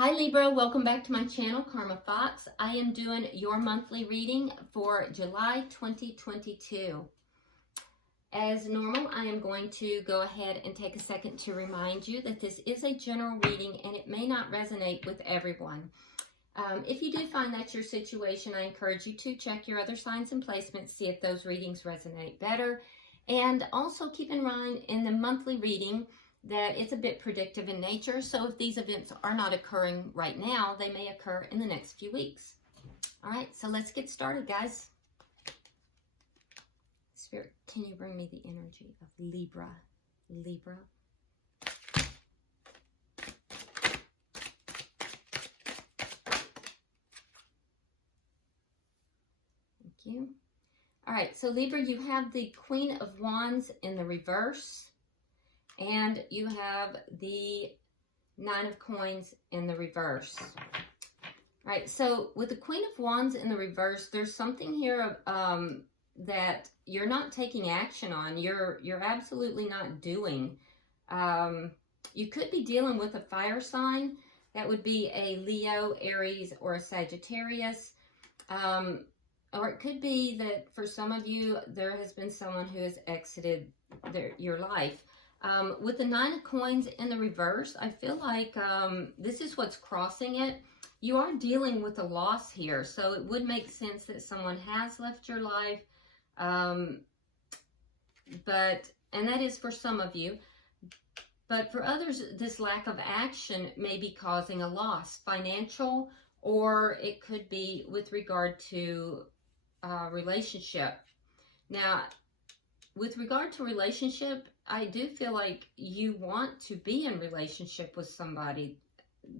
Hi Libra, welcome back to my channel, Karma Fox. I am doing your monthly reading for July 2022. As normal, I am going to go ahead and take a second to remind you that this is a general reading and it may not resonate with everyone. If you do find that's your situation, I encourage you to check your other signs and placements, see if those readings resonate better. And also keep in mind in the monthly reading that it's a bit predictive in nature, so if these events are not occurring right now, they may occur in the next few weeks. All right, so let's get started, guys. Spirit, can you bring me the energy of Libra? Libra. Thank you. All right, so Libra, you have the Queen of Wands in the reverse. And you have the Nine of Coins in the reverse. Right, so with the Queen of Wands in the reverse, there's something here that you're not taking action on. You're absolutely not doing. You could be dealing with a fire sign. That would be a Leo, Aries, or a Sagittarius. Or it could be that for some of you, there has been someone who has exited your life. With the Nine of Coins in the reverse, I feel like this is what's crossing it. You are dealing with a loss here, so it would make sense that someone has left your life. And that is for some of you. But for others, this lack of action may be causing a loss, financial, or it could be with regard to relationship. Now, with regard to relationship, I do feel like you want to be in relationship with somebody.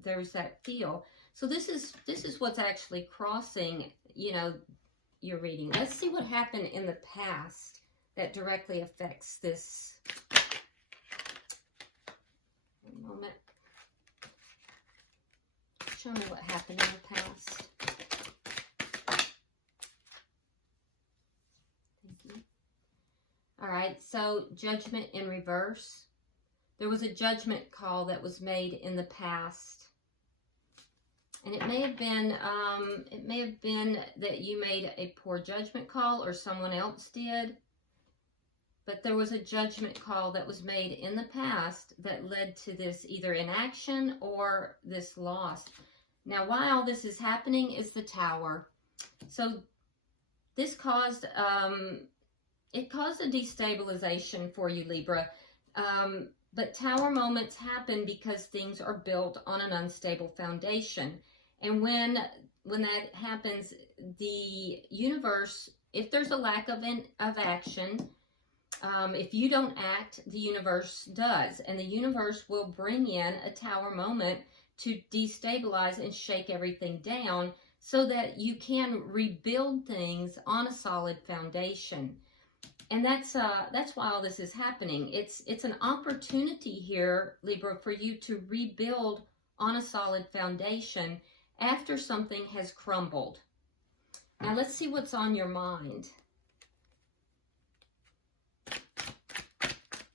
There's that feel. So this is what's actually crossing, your reading. Let's see what happened in the past that directly affects this. One moment. Show me what happened in the past. All right, so Judgment in reverse. There was a judgment call that was made in the past. And it may have been that you made a poor judgment call or someone else did. But there was a judgment call that was made in the past that led to this either inaction or this loss. Now, why all this is happening is the Tower. So this caused... it caused a destabilization for you, Libra. But Tower moments happen because things are built on an unstable foundation. And when that happens, the universe, if there's a lack of action, if you don't act, the universe does. And the universe will bring in a Tower moment to destabilize and shake everything down so that you can rebuild things on a solid foundation. And that's why all this is happening. It's an opportunity here, Libra, for you to rebuild on a solid foundation after something has crumbled. Now let's see what's on your mind.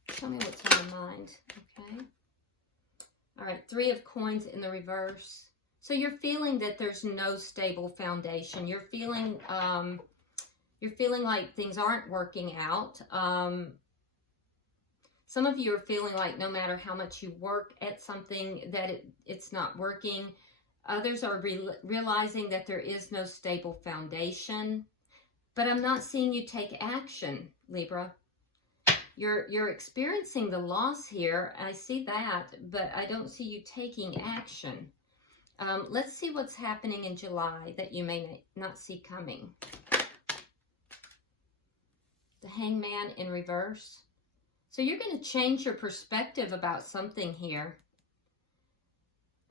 Tell me what's on your mind, okay? All right, Three of Coins in the reverse. So you're feeling that there's no stable foundation. You're feeling like things aren't working out. Some of you are feeling like no matter how much you work at something that it's not working. Others are realizing that there is no stable foundation. But I'm not seeing you take action, Libra. You're experiencing the loss here. I see that, but I don't see you taking action. Let's see what's happening in July that you may not see coming. The Hangman in reverse. So you're going to change your perspective about something here.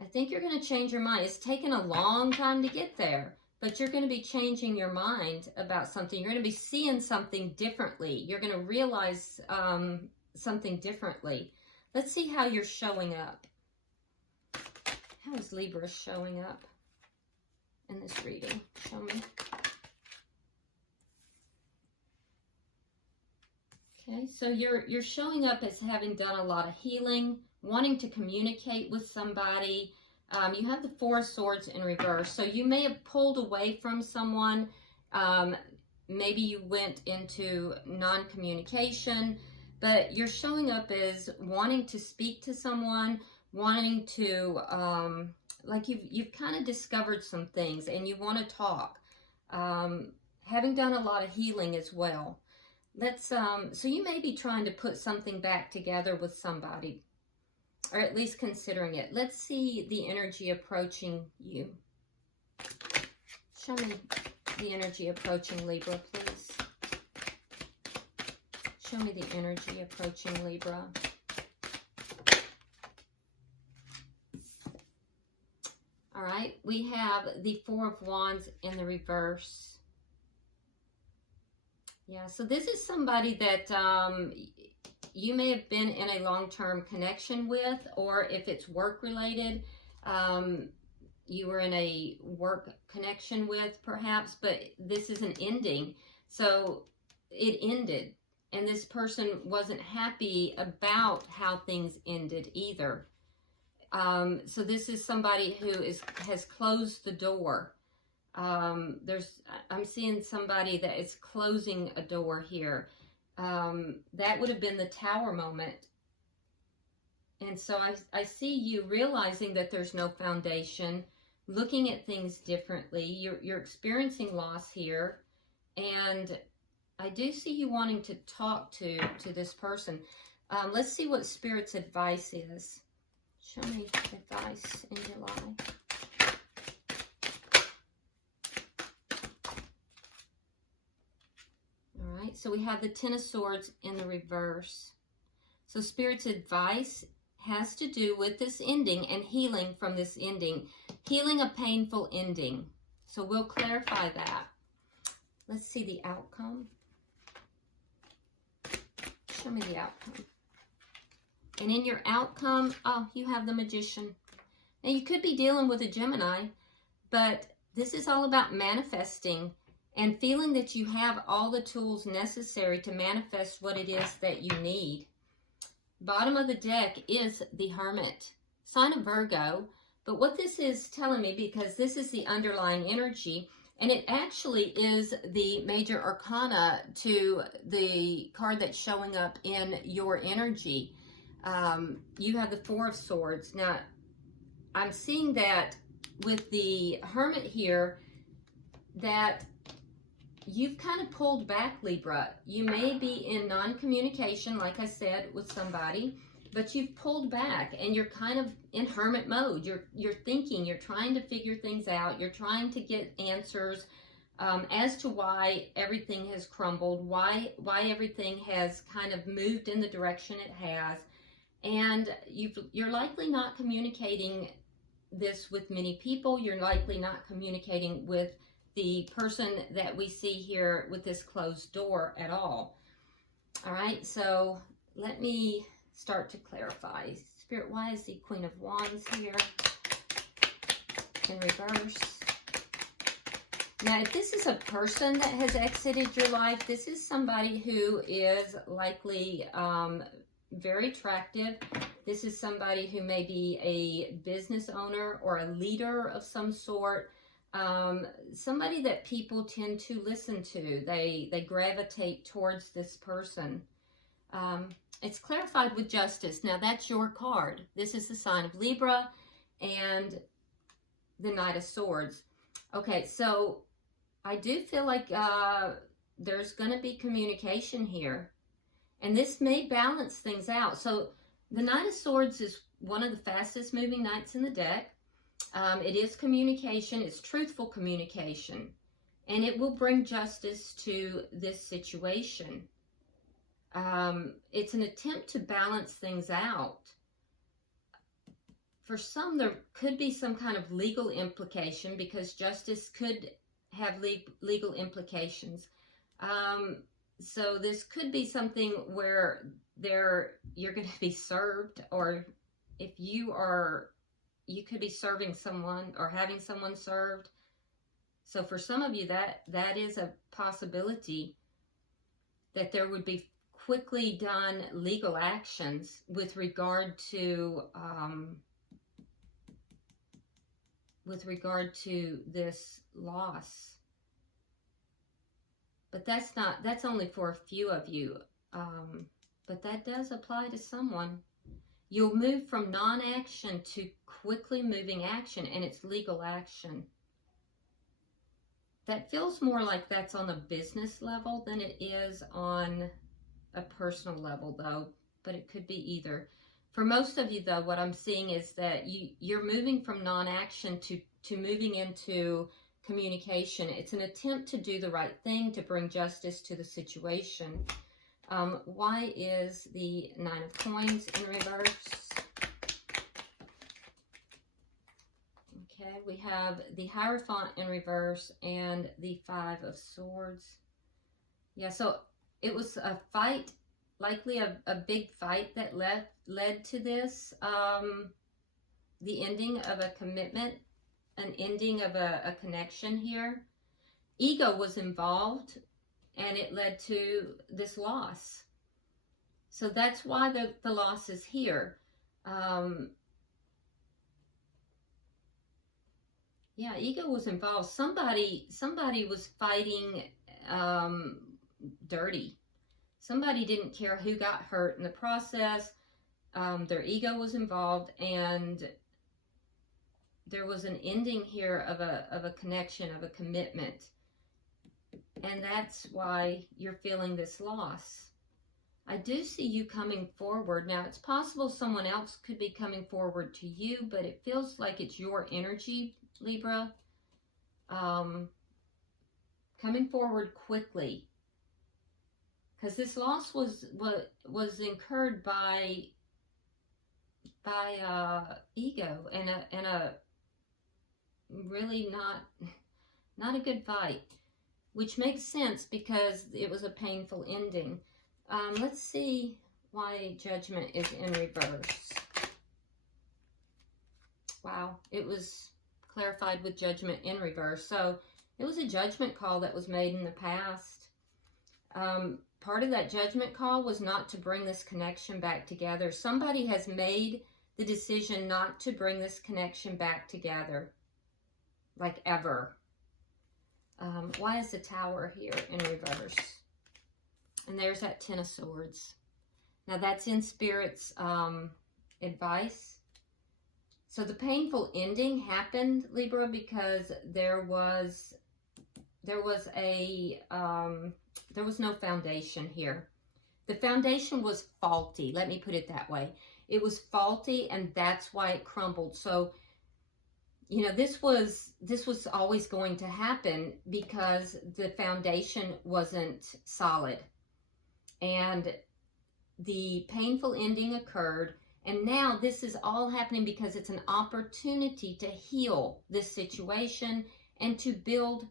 I think you're going to change your mind. It's taken a long time to get there, but you're going to be changing your mind about something. You're going to be seeing something differently. You're going to realize something differently. Let's see how you're showing up. How is Libra showing up in this reading? Show me. Okay, so you're showing up as having done a lot of healing, wanting to communicate with somebody, You have the Four of Swords in reverse. So you may have pulled away from someone. Maybe you went into non-communication, but you're showing up as wanting to speak to someone, wanting to, like you've kind of discovered some things and you want to talk. Having done a lot of healing as well. So you may be trying to put something back together with somebody, or at least considering it. Let's see the energy approaching you. Show me the energy approaching Libra, please. Show me the energy approaching Libra. All right, we have the Four of Wands in the reverse. Yeah, so this is somebody that you may have been in a long-term connection with, or if it's work-related, you were in a work connection with, perhaps, but this is an ending. So it ended, and this person wasn't happy about how things ended either. So this is somebody who has closed the door. I'm seeing somebody that is closing a door here. That would have been the Tower moment. And so I see you realizing that there's no foundation, looking at things differently. You're experiencing loss here. And I do see you wanting to talk to this person. Let's see what Spirit's advice is. Show me advice in July. All right, so we have the Ten of Swords in the reverse. So Spirit's advice has to do with this ending and healing from this ending. Healing a painful ending. So we'll clarify that. Let's see the outcome. Show me the outcome. And in your outcome, oh, you have the Magician. Now, you could be dealing with a Gemini, but this is all about manifesting and feeling that you have all the tools necessary to manifest what it is that you need. Bottom of the deck is the Hermit, sign of Virgo. But what this is telling me, because this is the underlying energy, and it actually is the major arcana to the card that's showing up in your energy. You have the Four of Swords. Now, I'm seeing that with the Hermit here, that you've kind of pulled back, Libra. You may be in non-communication, like I said, with somebody, but you've pulled back and you're kind of in hermit mode. You're thinking, you're trying to figure things out. You're trying to get answers as to why everything has crumbled, why everything has kind of moved in the direction it has. And you're likely not communicating this with many people. You're likely not communicating with the person that we see here with this closed door at all. All right, so let me start to clarify. Spirit, why is the Queen of Wands here in reverse? Now, if this is a person that has exited your life, this is somebody who is likely very attractive. This is somebody who may be a business owner or a leader of some sort. Somebody that people tend to listen to. They gravitate towards this person. It's clarified with Justice. Now, that's your card. This is the sign of Libra and the Knight of Swords. Okay, so I do feel like there's going to be communication here. And this may balance things out. So the Knight of Swords is one of the fastest moving knights in the deck. It is communication. It's truthful communication. And it will bring justice to this situation. It's an attempt to balance things out. For some, there could be some kind of legal implication because justice could have legal implications. So this could be something where you're going to be served, or if you could be serving someone or having someone served. So for some of you, that is a possibility, that there would be quickly done legal actions with regard to with regard to this loss. But that's only for a few of you. But that does apply to someone. You'll move from non-action to quickly moving action, and it's legal action. That feels more like that's on a business level than it is on a personal level, though, but it could be either. For most of you, though, what I'm seeing is that you're moving from non-action to moving into communication. It's an attempt to do the right thing, to bring justice to the situation. Why is the Nine of Coins in reverse? Okay, we have the Hierophant in reverse and the Five of Swords. Yeah, so it was a fight, likely a big fight that led to this. The ending of a commitment, an ending of a connection here. Ego was involved, and it led to this loss. So that's why the loss is here. Yeah, ego was involved. Somebody was fighting dirty. Somebody didn't care who got hurt in the process. Their ego was involved, and there was an ending here of a connection, of a commitment. And that's why you're feeling this loss. I do see you coming forward. Now, it's possible someone else could be coming forward to you, but it feels like it's your energy, Libra. Coming forward quickly. Because this loss was incurred by ego and a really not a good fight. Which makes sense because it was a painful ending. Let's see why Judgment is in reverse. Wow, it was clarified with Judgment in reverse. So it was a judgment call that was made in the past. Part of that judgment call was not to bring this connection back together. Somebody has made the decision not to bring this connection back together. Like ever. Why is the Tower here in reverse? And there's that Ten of Swords. Now that's in Spirit's advice. So the painful ending happened, Libra, because there was no foundation here. The foundation was faulty. Let me put it that way. It was faulty, and that's why it crumbled. So, you know, this was always going to happen because the foundation wasn't solid. And the painful ending occurred, and now this is all happening because it's an opportunity to heal this situation and to build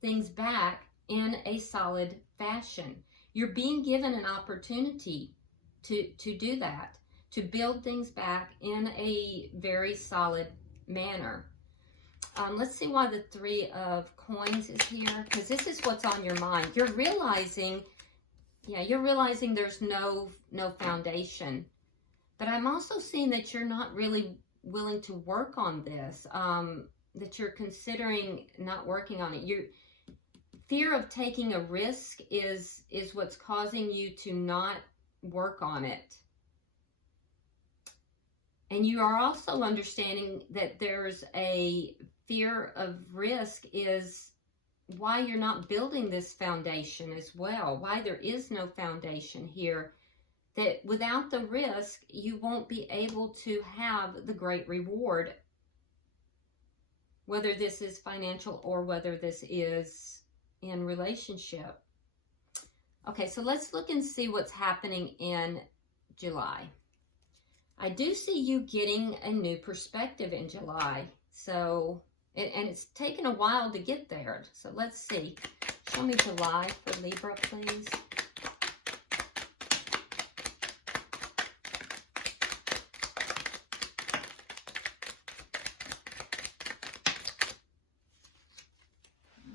things back in a solid fashion. You're being given an opportunity to do that, to build things back in a very solid manner. Let's see why the Three of Coins is here, because this is what's on your mind. You're realizing there's no foundation. But I'm also seeing that you're not really willing to work on this, that you're considering not working on it. Your fear of taking a risk is what's causing you to not work on it. And you are also understanding that there's a fear of risk is why you're not building this foundation as well, why there is no foundation here, that without the risk, you won't be able to have the great reward, whether this is financial or whether this is in relationship. Okay, so let's look and see what's happening in July. I do see you getting a new perspective in July. So, and it's taken a while to get there. So let's see. Show me July for Libra, please.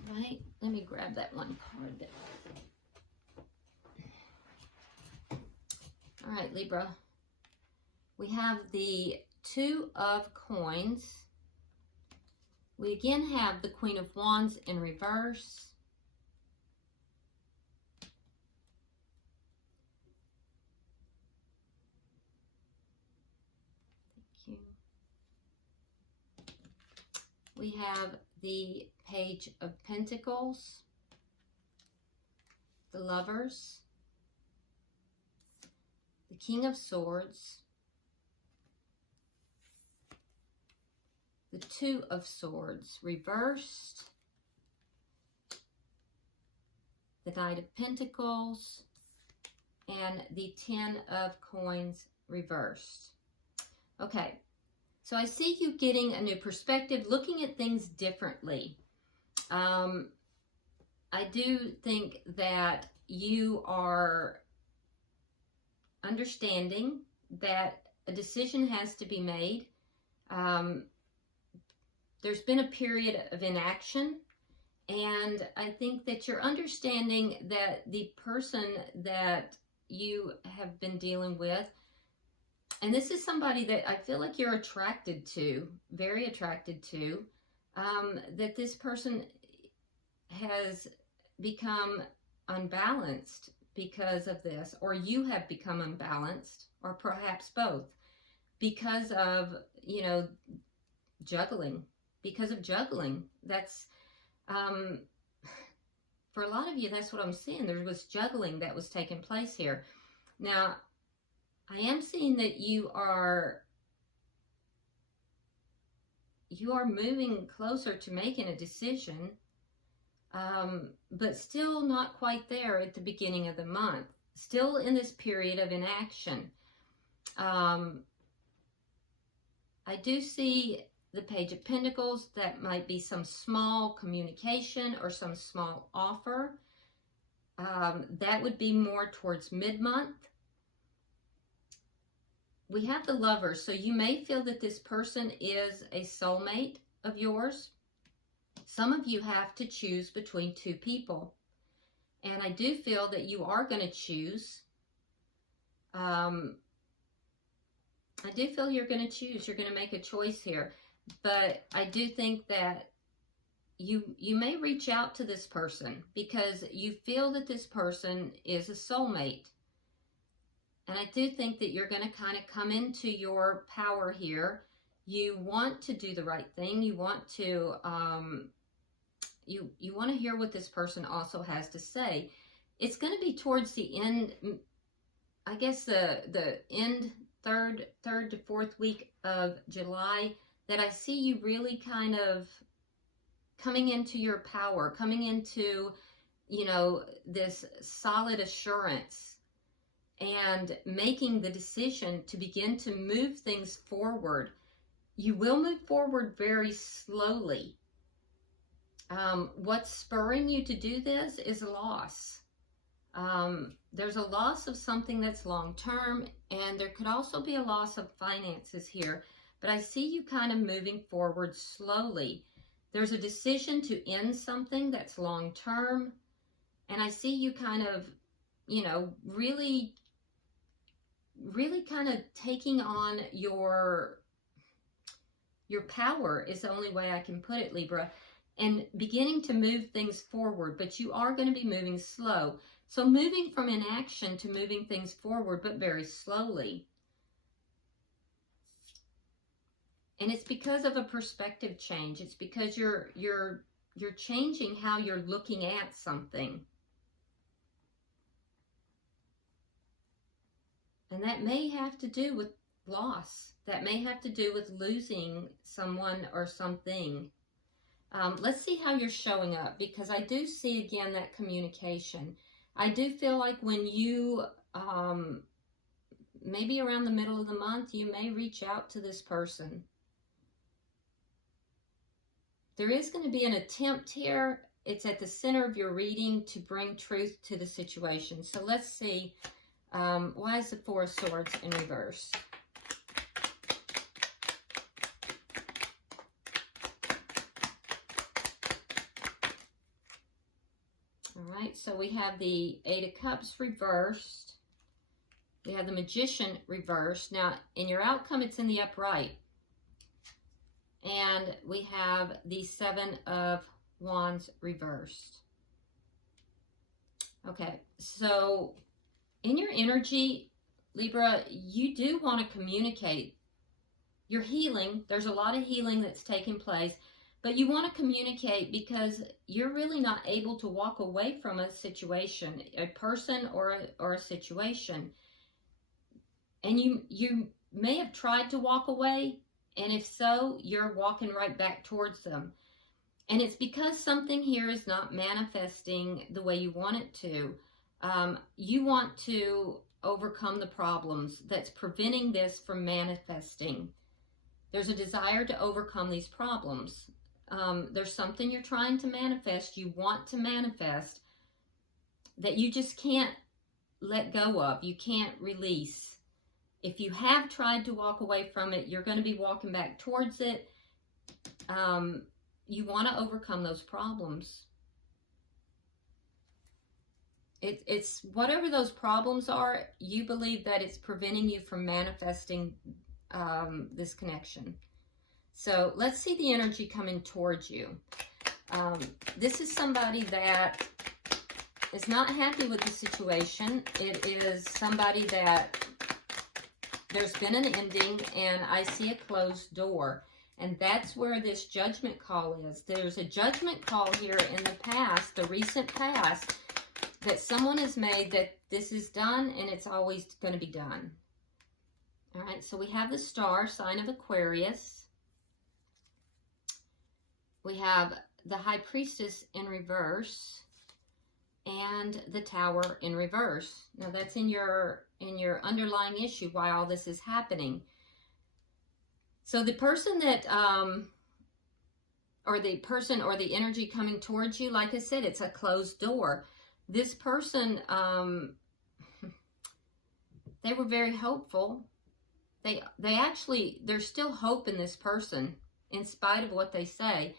All right, let me grab that one card there. All right, Libra. We have the Two of Coins We again have the Queen of Wands in reverse. Thank you. We have the Page of Pentacles, the Lovers, the King of Swords, the Two of Swords reversed, the Knight of Pentacles, and the Ten of Coins reversed. Okay, so I see you getting a new perspective, looking at things differently. I do think that you are understanding that a decision has to be made. There's been a period of inaction, and I think that you're understanding that the person that you have been dealing with, and this is somebody that I feel like you're attracted to, very attracted to, that this person has become unbalanced because of this, or you have become unbalanced, or perhaps both, because of, you know, juggling. Because of juggling. That's, for a lot of you, that's what I'm seeing. There was juggling that was taking place here. Now, I am seeing that you are moving closer to making a decision, but still not quite there at the beginning of the month. Still in this period of inaction. I do see the Page of Pentacles. That might be some small communication or some small offer. That would be more towards mid-month. We have the Lovers, so you may feel that this person is a soulmate of yours. Some of you have to choose between two people, and I do feel that you are going to choose. I do feel you're going to choose. You're going to make a choice here. But I do think that you may reach out to this person because you feel that this person is a soulmate. And I do think that you're going to kind of come into your power here. You want to do the right thing. You want to you want to hear what this person also has to say. It's going to be towards the end, I guess the end third to fourth week of July, that I see you really kind of coming into your power, coming into, you know, this solid assurance and making the decision to begin to move things forward. You will move forward very slowly. What's spurring you to do this is a loss. There's a loss of something that's long-term, and there could also be a loss of finances here. But I see you kind of moving forward slowly. There's a decision to end something that's long-term. And I see you kind of, you know, really kind of taking on your power is the only way I can put it, Libra. And beginning to move things forward. But you are going to be moving slow. So moving from inaction to moving things forward, but very slowly. And it's because of a perspective change. It's because you're changing how you're looking at something. And that may have to do with loss. That may have to do with losing someone or something. Let's see how you're showing up, because I do see again that communication. I do feel like when you, maybe around the middle of the month, you may reach out to this person. There is going to be an attempt here. It's at the center of your reading to bring truth to the situation. So let's see, why is the Four of Swords in reverse? All right, so we have the Eight of Cups reversed. We have the Magician reversed. Now, in your outcome, it's in the upright. and we have the Seven of Wands reversed. Okay, so in your energy, Libra, you do want to communicate. You're healing. There's a lot of healing that's taking place, but you want to communicate because you're really not able to walk away from a situation, a person or a situation. And you may have tried to walk away, and if so, you're walking right back towards them. And it's because something here is not manifesting the way you want it to. You want to overcome the problems that's preventing this from manifesting. There's a desire to overcome these problems. There's something you're trying to manifest, you want to manifest, that you just can't let go of, you can't release. If you have tried to walk away from it, you're going to be walking back towards it. You want to overcome those problems. It's whatever those problems are, you believe that it's preventing you from manifesting this connection. So let's see the energy coming towards you. This is somebody that is not happy with the situation. It is somebody that there's been an ending, and I see a closed door. And that's where this judgment call is. There's a judgment call here in the past, the recent past, that someone has made that this is done and it's always going to be done. All right, so we have the star, sign of Aquarius. We have the High Priestess in reverse and the Tower in reverse. Now that's in your underlying issue, why all this is happening. So the person that, or the energy coming towards you, like I said, it's a closed door. This person, they were very hopeful. There's still hope in this person, in spite of what they say.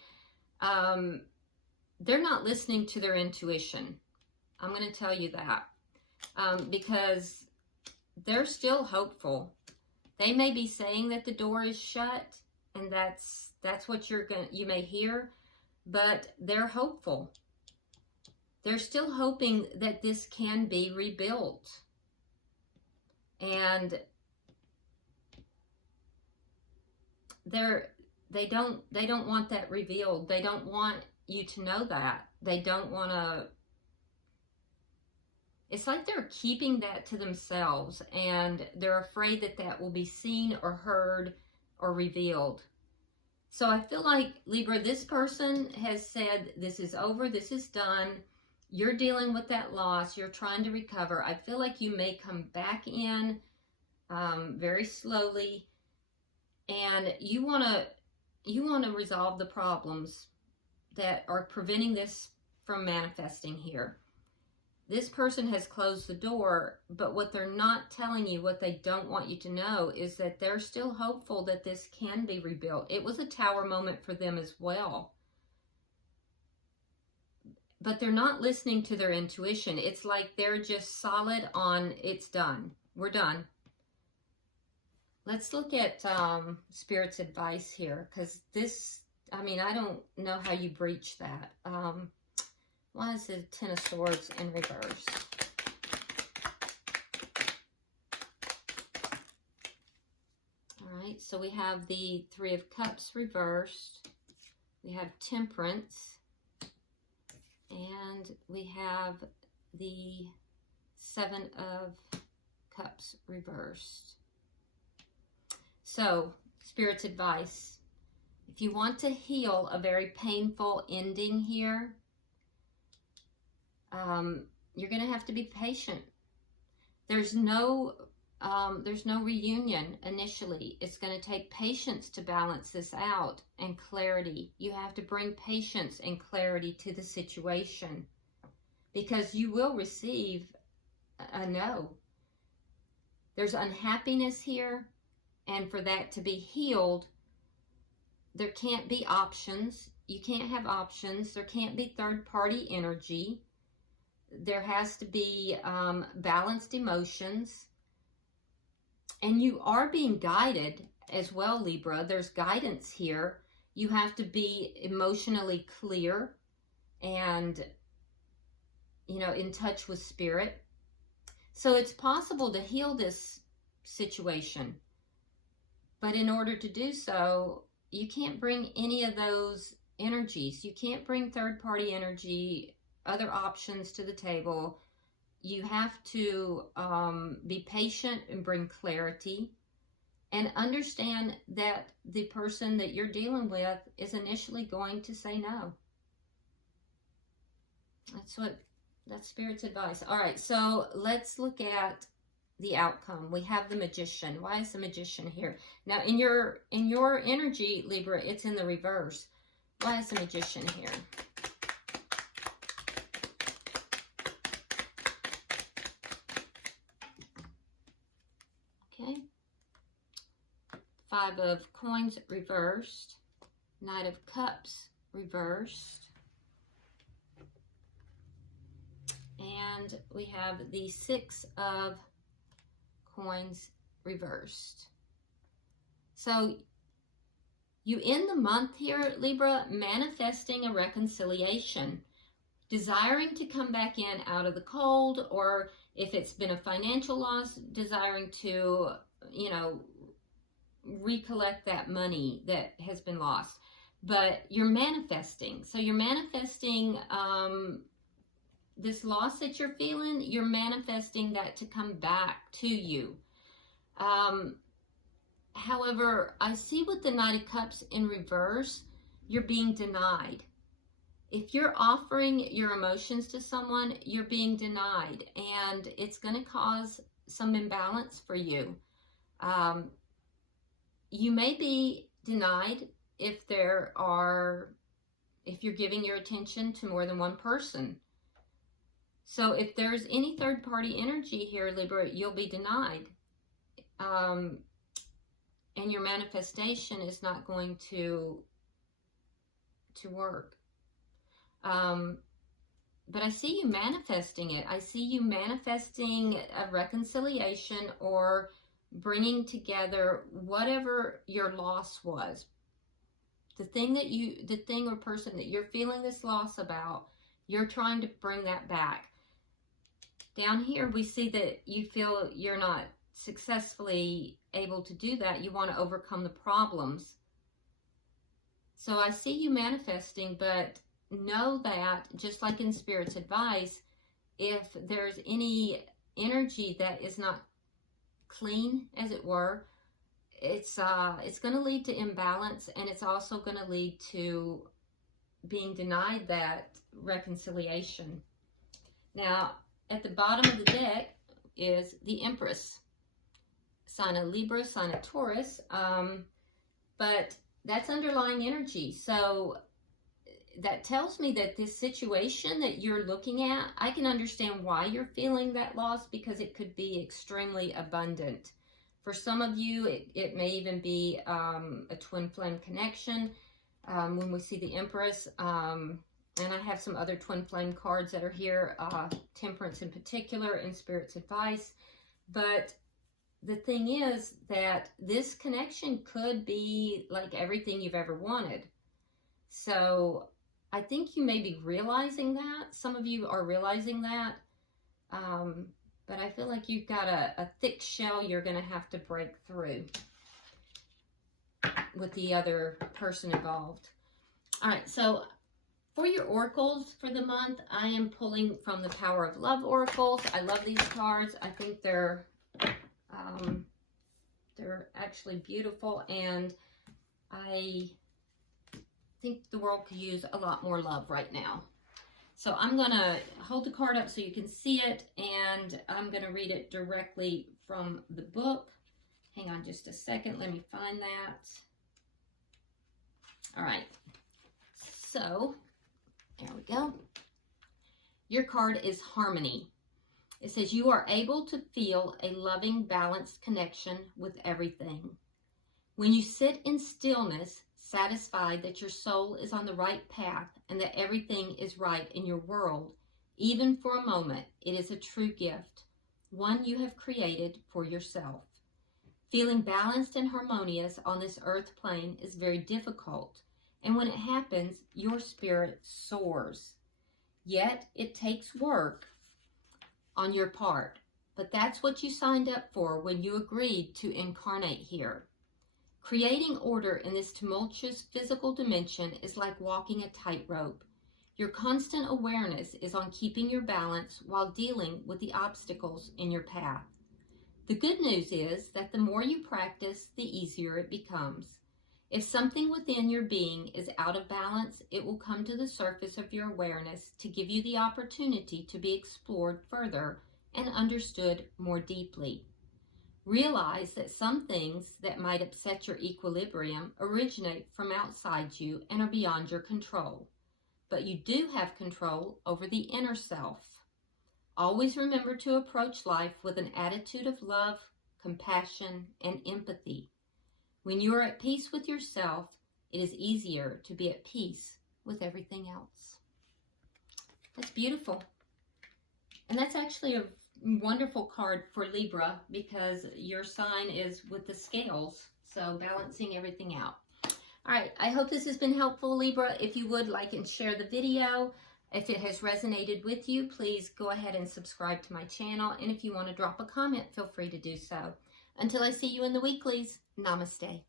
They're not listening to their intuition. I'm going to tell you that. Because they're still hopeful. They may be saying that the door is shut, and that's what you may hear, but they're hopeful. They're still hoping that this can be rebuilt. And they don't want that revealed. They don't want you to know that. They don't want to. It's like they're keeping that to themselves, and they're afraid that that will be seen or heard or revealed. So I feel like, Libra, this person has said, this is over, this is done. You're dealing with that loss. You're trying to recover. I feel like you may come back in very slowly, and you want to resolve the problems that are preventing this from manifesting here. This person has closed the door, but what they're not telling you, what they don't want you to know, is that they're still hopeful that this can be rebuilt. It was a tower moment for them as well. But they're not listening to their intuition. It's like they're just solid on, it's done. We're done. Let's look at Spirit's advice here, because this, I mean, I don't know how you breach that. Why is the Ten of Swords in reverse? All right, so we have the Three of Cups reversed. We have Temperance. And we have the Seven of Cups reversed. So, Spirit's advice. If you want to heal a very painful ending here, you're going to have to be patient. There's no reunion initially. It's going to take patience to balance this out, and clarity. You have to bring patience and clarity to the situation, because you will receive a no. There's unhappiness here, and for that to be healed, there can't be options. You can't have options. There can't be third-party energy. There has to be balanced emotions. And you are being guided as well, Libra. There's guidance here. You have to be emotionally clear and, you know, in touch with spirit. So it's possible to heal this situation. But in order to do so, you can't bring any of those energies. You can't bring third-party energy, other options to the table. You have to be patient and bring clarity and understand that the person that you're dealing with is initially going to say no. That's Spirit's advice. All right, so let's look at the outcome. We have the Magician. Why is the Magician here? Now, in your energy, Libra, it's in the reverse. Why is the Magician here? Okay. Five of Coins reversed. Knight of Cups reversed. And we have the Six of Coins reversed. So you end the month here, Libra, manifesting a reconciliation, desiring to come back in out of the cold, or if it's been a financial loss, desiring to, you know, recollect that money that has been lost. But you're manifesting. So you're manifesting this loss that you're feeling, you're manifesting that to come back to you. However, I see with the Knight of Cups in reverse, you're being denied. If you're offering your emotions to someone, you're being denied, and it's going to cause some imbalance for you. You may be denied if you're giving your attention to more than one person. So if there's any third-party energy here, Libra, you'll be denied. And your manifestation is not going to work. But I see you manifesting it. I see you manifesting a reconciliation or bringing together whatever your loss was. The thing or person that you're feeling this loss about, you're trying to bring that back. Down here, we see that you feel you're not successfully able to do that. You want to overcome the problems. So I see you manifesting, but know that, just like in Spirit's advice, if there's any energy that is not clean, as it were, it's going to lead to imbalance, and it's also going to lead to being denied that reconciliation. Now, at the bottom of the deck is the Empress. Sign of Libra, sign of Taurus. But that's underlying energy. So that tells me that this situation that you're looking at, I can understand why you're feeling that loss, because it could be extremely abundant. For some of you, it may even be a twin flame connection. When we see the Empress, and I have some other twin flame cards that are here, Temperance in particular, in Spirit's advice. But the thing is that this connection could be like everything you've ever wanted. So I think you may be realizing that. Some of you are realizing that. But I feel like you've got a thick shell you're going to have to break through with the other person involved. All right, so for your oracles for the month, I am pulling from the Power of Love oracles. I love these cards. I think they're actually beautiful, and I think the world could use a lot more love right now. So I'm going to hold the card up so you can see it, and I'm going to read it directly from the book. Hang on just a second. Let me find that. All right. So there we go. Your card is Harmony. It says, you are able to feel a loving, balanced connection with everything. When you sit in stillness, satisfied that your soul is on the right path and that everything is right in your world, even for a moment, it is a true gift, one you have created for yourself. Feeling balanced and harmonious on this earth plane is very difficult. And when it happens, your spirit soars. Yet, it takes work on your part. But that's what you signed up for when you agreed to incarnate here. Creating order in this tumultuous physical dimension is like walking a tightrope. Your constant awareness is on keeping your balance while dealing with the obstacles in your path. The good news is that the more you practice, the easier it becomes. If something within your being is out of balance, it will come to the surface of your awareness to give you the opportunity to be explored further and understood more deeply. Realize that some things that might upset your equilibrium originate from outside you and are beyond your control. But you do have control over the inner self. Always remember to approach life with an attitude of love, compassion, and empathy. When you are at peace with yourself, it is easier to be at peace with everything else. That's beautiful. And that's actually a wonderful card for Libra because your sign is with the scales, so balancing everything out. All right, I hope this has been helpful, Libra. If you would like and share the video. If it has resonated with you, please go ahead and subscribe to my channel. And if you want to drop a comment, feel free to do so. Until I see you in the weeklies, namaste.